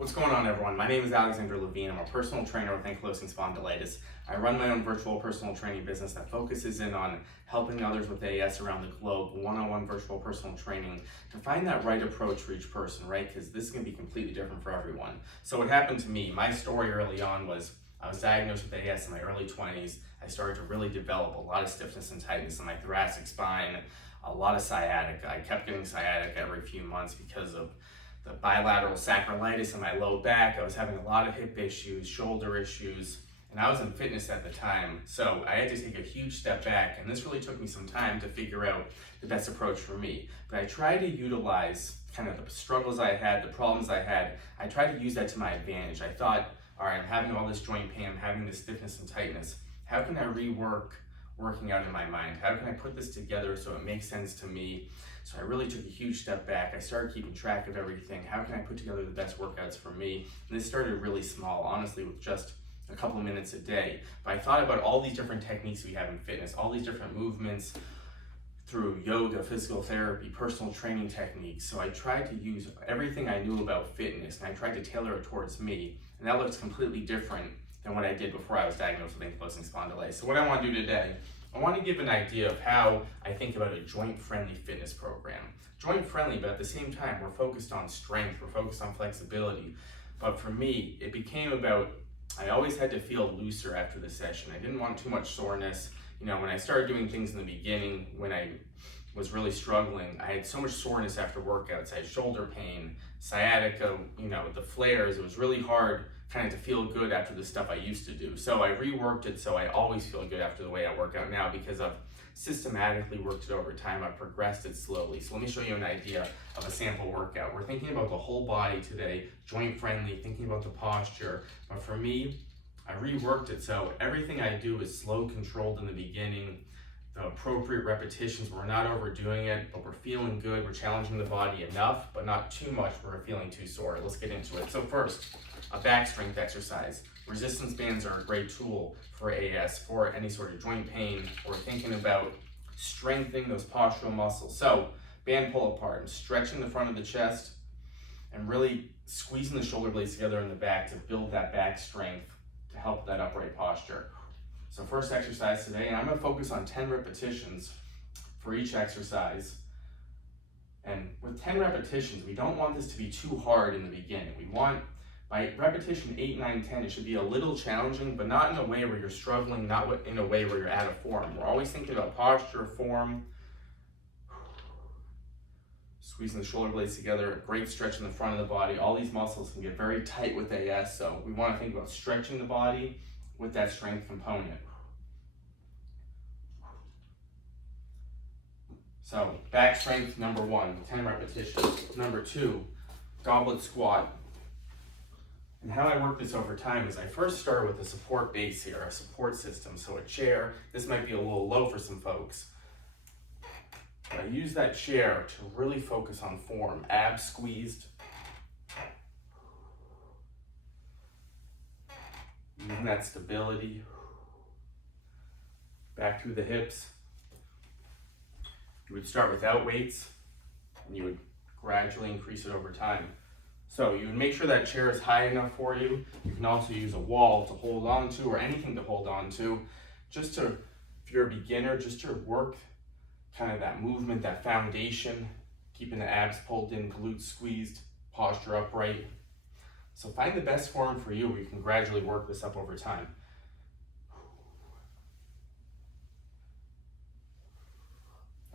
What's going on, everyone? My name is Levine. I'm a personal trainer with Ankylosing Spondylitis. I run my own virtual personal training business that focuses in on helping others with AS around the globe, one-on-one virtual personal training, to find that right approach for each person, right? Because this is going to be completely different for everyone. So what happened to me, my story early on was I was diagnosed with AS in my early 20s. I started to really develop a lot of stiffness and tightness in my thoracic spine, a lot of sciatica. I kept getting sciatica every few months because of the bilateral sacroiliitis in my low back. I was having a lot of hip issues, shoulder issues, and I was in fitness at the time. So I had to take a huge step back, and this really took me some time to figure out the best approach for me. But I tried to utilize kind of the struggles I had, the problems I had. I tried to use that to my advantage. I thought, all right, I'm having all this joint pain, I'm having this stiffness and tightness. How can I rework working out in my mind? How can I put this together so it makes sense to me? So I really took a huge step back. I started keeping track of everything. How can I put together the best workouts for me? And this started really small, honestly, with just a couple of minutes a day. But I thought about all these different techniques we have in fitness, all these different movements through yoga, physical therapy, personal training techniques. So I tried to use everything I knew about fitness, and I tried to tailor it towards me. And that looks completely different than what I did before I was diagnosed with ankylosing spondylitis. So what I want to do today, I want to give an idea of how I think about a joint-friendly fitness program. Joint-friendly, but at the same time, we're focused on strength, we're focused on flexibility. But for me, it became about, I always had to feel looser after the session. I didn't want too much soreness. You know, when I started doing things in the beginning, when I was really struggling, I had so much soreness after workouts. I had shoulder pain, sciatica, you know, the flares. It was really hard kind of to feel good after the stuff I used to do. So I reworked it so I always feel good after the way I work out now, because I've systematically worked it over time. I've progressed it slowly. So let me show you an idea of a sample workout. We're thinking about the whole body today, joint friendly, thinking about the posture. But for me, I reworked it so everything I do is slow, controlled in the beginning. The appropriate repetitions, we're not overdoing it, but we're feeling good. We're challenging the body enough, but not too much where we're feeling too sore. Let's get into it. So first, a back strength exercise. Resistance bands are a great tool for AS, for any sort of joint pain. We're thinking about strengthening those postural muscles. So band pull apart, I'm stretching the front of the chest and really squeezing the shoulder blades together in the back to build that back strength to help that upright posture. So first exercise today, and I'm going to focus on 10 repetitions for each exercise. And with 10 repetitions, we don't want this to be too hard in the beginning. We want, by repetition 8, 9, 10, it should be a little challenging, but not in a way where you're struggling, not in a way where you're out of form. We're always thinking about posture, form, squeezing the shoulder blades together, a great stretch in the front of the body. All these muscles can get very tight with AS, so we want to think about stretching the body with that strength component. So back strength, number 1, 10 repetitions. Number 2, goblet squat. And how I work this over time is I first start with a support base here, a support system. So a chair, this might be a little low for some folks. But I use that chair to really focus on form, abs squeezed. Using that stability. Back through the hips. You would start without weights, and you would gradually increase it over time. So you would make sure that chair is high enough for you. You can also use a wall to hold on to, or anything to hold on to, just to, if you're a beginner, just to work kind of that movement, that foundation, keeping the abs pulled in, glutes squeezed, posture upright. So find the best form for you where you can gradually work this up over time.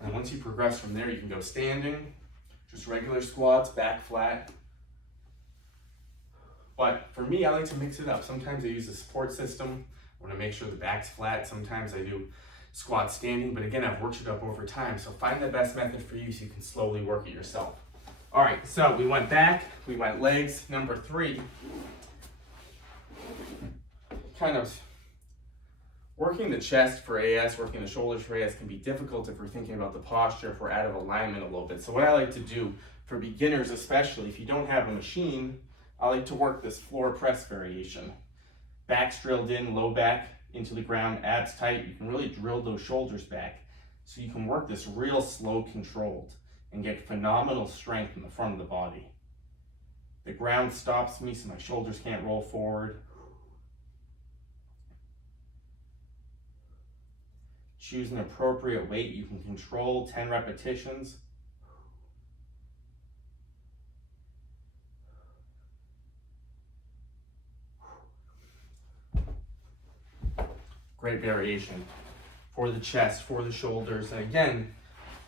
And once you progress from there, you can go standing, just regular squats, back flat. But for me, I like to mix it up. Sometimes I use a support system. I want to make sure the back's flat. Sometimes I do squat standing, but again, I've worked it up over time. So find the best method for you so you can slowly work it yourself. All right, so we went back, we went legs. Number 3, kind of working the chest for AS, working the shoulders for AS can be difficult if we're thinking about the posture, if we're out of alignment a little bit. So what I like to do for beginners, especially if you don't have a machine, I like to work this floor press variation. Back's drilled in, low back into the ground, abs tight. You can really drill those shoulders back. So you can work this real slow, controlled, and get phenomenal strength in the front of the body. The ground stops me so my shoulders can't roll forward. Choose an appropriate weight you can control, 10 repetitions. Great variation for the chest, for the shoulders. And again,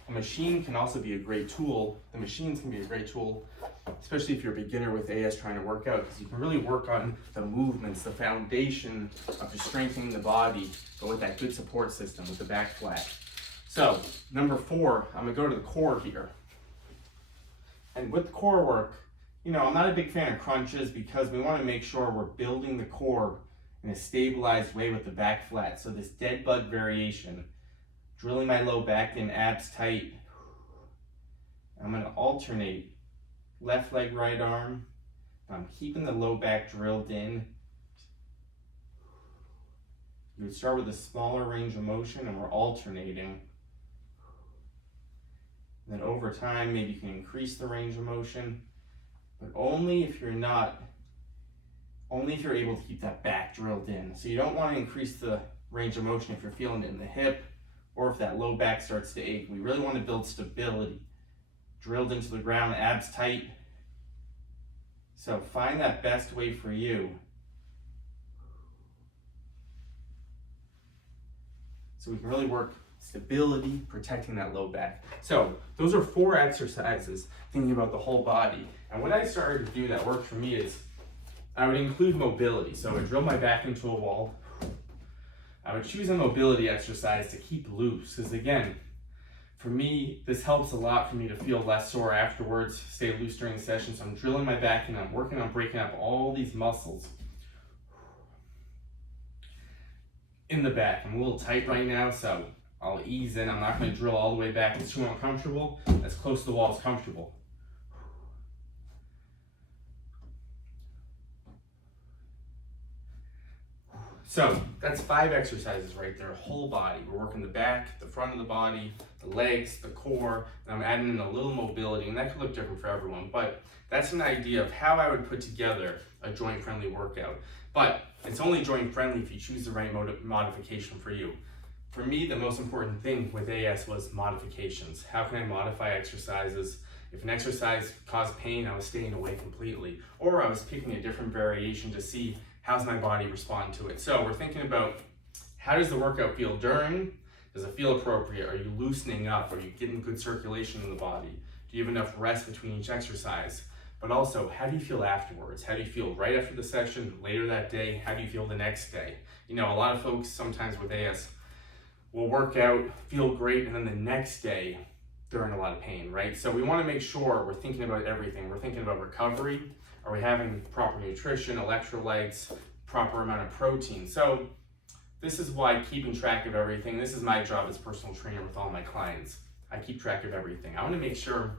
a machine can also be a great tool. The machines can be a great tool, especially if you're a beginner with AS trying to work out, because you can really work on the movements, the foundation of just strengthening the body, but with that good support system, with the back flat. So, number 4, I'm gonna go to the core here. And with the core work, I'm not a big fan of crunches because we wanna make sure we're building the core in a stabilized way with the back flat. So this dead bug variation, drilling my low back in, abs tight. I'm gonna alternate left leg, right arm. I'm keeping the low back drilled in. You would start with a smaller range of motion and we're alternating. And then over time, maybe you can increase the range of motion, but only if you're able to keep that back drilled in. So you don't want to increase the range of motion if you're feeling it in the hip or if that low back starts to ache. We really want to build stability. Drilled into the ground, abs tight. So find that best way for you. So we can really work stability, protecting that low back. So those are 4 exercises, thinking about the whole body. And what I started to do that worked for me is I would include mobility. So I would drill my back into a wall. I would choose a mobility exercise to keep loose, because again, for me, this helps a lot for me to feel less sore afterwards, stay loose during the session. So I'm drilling my back and I'm working on breaking up all these muscles in the back. I'm a little tight right now, so I'll ease in. I'm not going to drill all the way back. It's too uncomfortable. As close to the wall as comfortable. So that's 5 exercises right there, whole body. We're working the back, the front of the body, the legs, the core, and I'm adding in a little mobility, and that could look different for everyone, but that's an idea of how I would put together a joint-friendly workout. But it's only joint-friendly if you choose the right modification for you. For me, the most important thing with AS was modifications. How can I modify exercises? If an exercise caused pain, I was staying away completely, or I was picking a different variation to see how's my body respond to it. So we're thinking about, how does the workout feel during? Does it feel appropriate? Are you loosening up? Are you getting good circulation in the body? Do you have enough rest between each exercise? But also, how do you feel afterwards? How do you feel right after the session, later that day? How do you feel the next day? A lot of folks sometimes with AS will work out, feel great, and then the next day they're in a lot of pain, right? So we want to make sure we're thinking about everything. We're thinking about recovery. Are we having proper nutrition, electrolytes, proper amount of protein? So this is why keeping track of everything, this is my job as personal trainer with all my clients. I keep track of everything. I want to make sure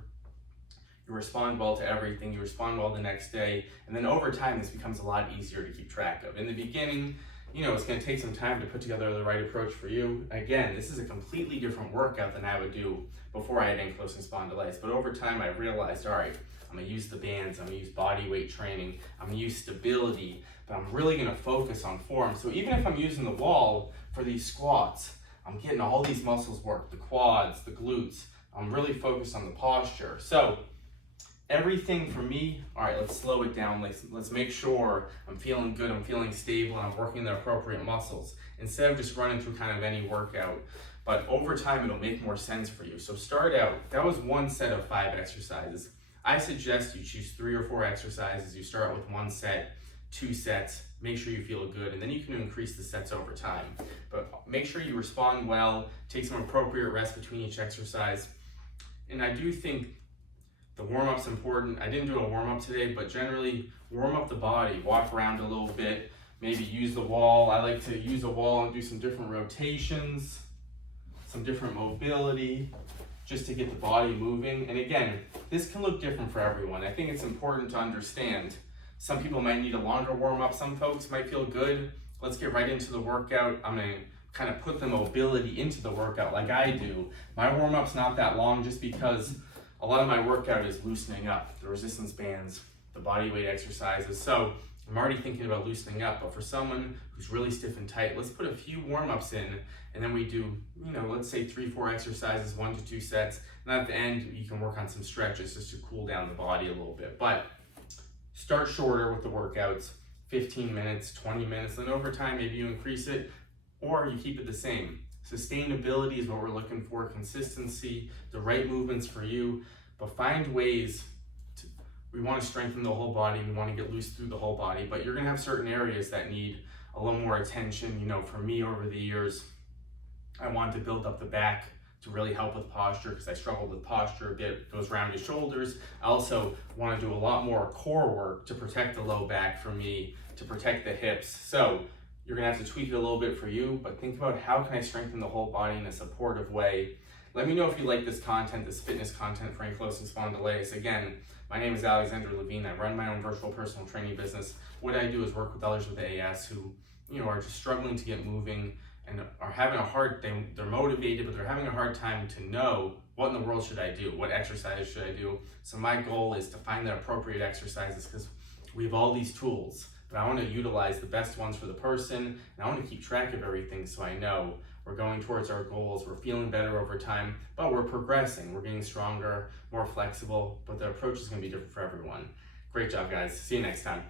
you respond well to everything, you respond well the next day, and then over time this becomes a lot easier to keep track of. In the beginning, it's going to take some time to put together the right approach for you. Again, this is a completely different workout than I would do before I had ankylosing spondylitis, but over time I realized, all right, I'm going to use the bands, I'm going to use body weight training, I'm going to use stability, but I'm really going to focus on form. So even if I'm using the wall for these squats, I'm getting all these muscles work, the quads, the glutes. I'm really focused on the posture. So everything for me, all right, let's slow it down. Let's make sure I'm feeling good, I'm feeling stable, and I'm working the appropriate muscles instead of just running through kind of any workout. But over time, it'll make more sense for you. So start out, that was one set of 5 exercises. I suggest you choose 3 or 4 exercises. You start with 1 set, 2 sets, make sure you feel good, and then you can increase the sets over time. But make sure you respond well, take some appropriate rest between each exercise. And I do think the warm-up's important. I didn't do a warm-up today, but generally warm up the body, walk around a little bit, maybe use the wall. I like to use a wall and do some different rotations, some different mobility, just to get the body moving. And again, this can look different for everyone. I think it's important to understand. Some people might need a longer warm-up, some folks might feel good. Let's get right into the workout. I'm gonna kind of put the mobility into the workout like I do. My warm-up's not that long just because a lot of my workout is loosening up, the resistance bands, the body weight exercises. So I'm already thinking about loosening up, but for someone who's really stiff and tight, let's put a few warm-ups in, and then we do, let's say 3-4 exercises, 1 to 2 sets, and at the end, you can work on some stretches just to cool down the body a little bit. But start shorter with the workouts, 15 minutes, 20 minutes, then over time, maybe you increase it, or you keep it the same. Sustainability is what we're looking for, consistency, the right movements for you, but find ways. We want to strengthen the whole body, we want to get loose through the whole body, but you're going to have certain areas that need a little more attention. For me over the years, I wanted to build up the back to really help with posture because I struggled with posture a bit, those rounded shoulders. I also want to do a lot more core work to protect the low back for me, to protect the hips. So you're going to have to tweak it a little bit for you, but think about how can I strengthen the whole body in a supportive way. Let me know if you like this content, this fitness content for ankylosing spondylitis. Again, my name is Levine. I run my own virtual personal training business. What I do is work with others with AS who, are just struggling to get moving and are having they're motivated, but they're having a hard time to know what in the world should I do? What exercise should I do? So my goal is to find the appropriate exercises because we have all these tools, but I want to utilize the best ones for the person, and I want to keep track of everything so I know we're going towards our goals, we're feeling better over time, but we're progressing, we're getting stronger, more flexible, but the approach is going to be different for everyone. Great job, guys. See you next time.